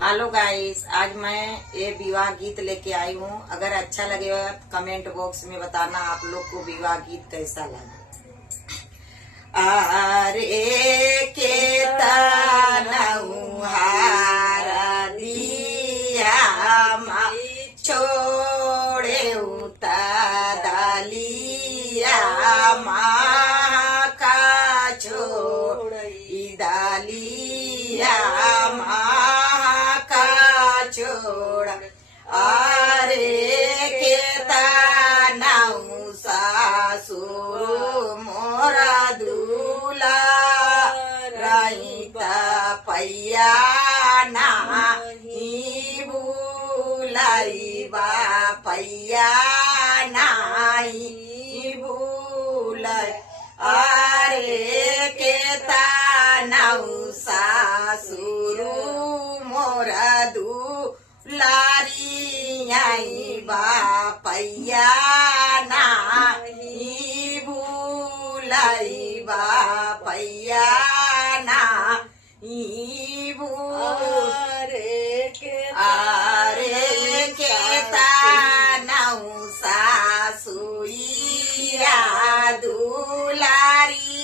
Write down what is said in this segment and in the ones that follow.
Hello guys, आज मैं ये विवाह गीत लेके आई हूँ। अगर अच्छा लगेगा तो कमेंट बॉक्स में बताना आप लोग को विवाह गीत कैसा लगा। आरे के तनऊ हारा दिया छोड़े उता दालिया माँ का छोड़ी दालिया माँ का छोड़ा। अरे के तनऊ सासुर मोरा दूला रहिता पैया नाही बुलाई बा पैया नाही बुलाई। अरे के तनऊ सासुर मोरा दुलारी आई बा पैया नाही बुलाई बा पैया नाही आरे के तनऊ सासुइया दुलारी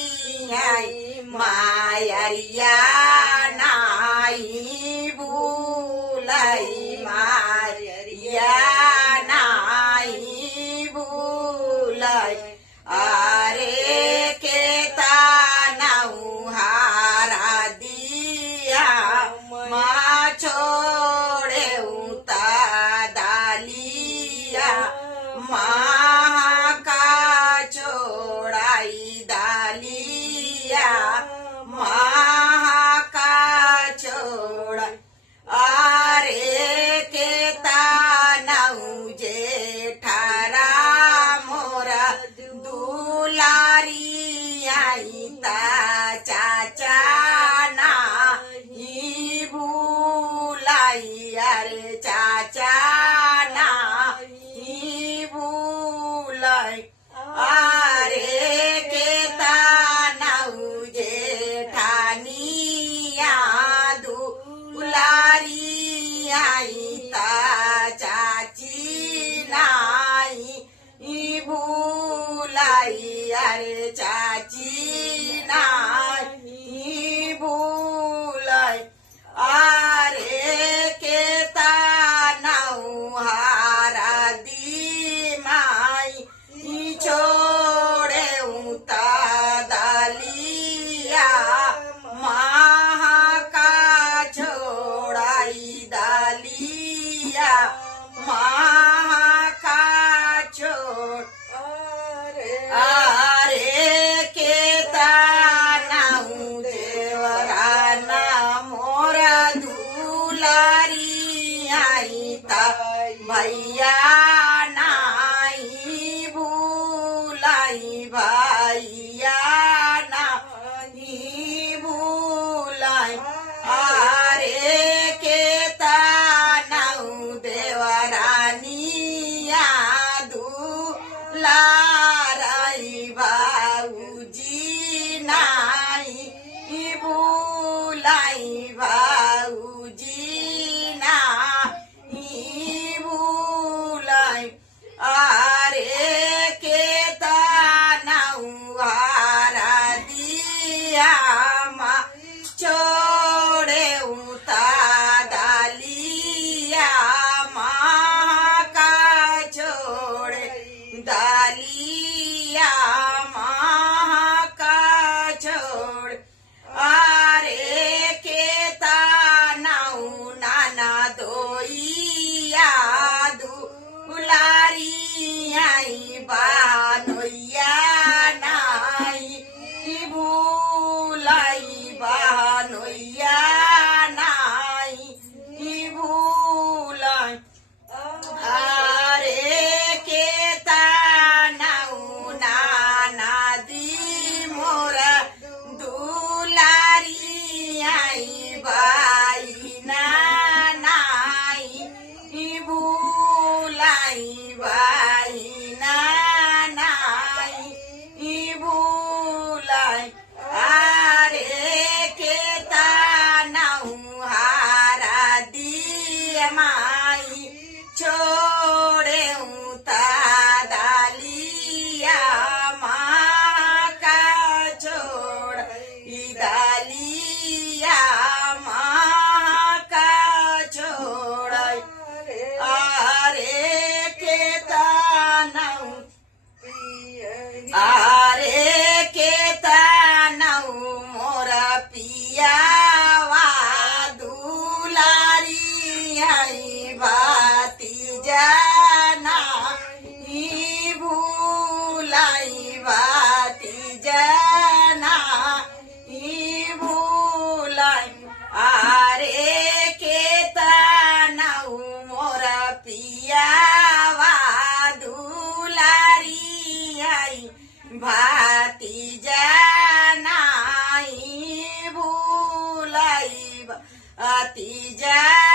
आई मायरिया नाही बुलाई मायरिया नाही बुलाई। अरे के तनऊ हारा दिया माँ छोड़े उता दालिया माँ का छोड़ाई दालिया माँ का छोड़ा। अरे के तनऊ जेठारा मोरा दुलारी आई ता चाचा नाही बुलाई। अरे चाचा नाही बुलाई। अरे के तनऊ जेठानिया दुलारी आई ता चाची नाही बुलाई। अरे चाची नाही बुलाई। अरे के तनऊ हारा दी माई छोड़े उता दालिया माँ का छोड़ाई दालिया माँ का छोड़। अरे के तनऊ देवराना मोरा दुलारी आई ता भैया नाही बुलाई भैया नाही बुलाई। अरे के तनऊ देवरानिया दुलारी भाऊजी नाही बुलाई भौजी नाही बुलाई। जय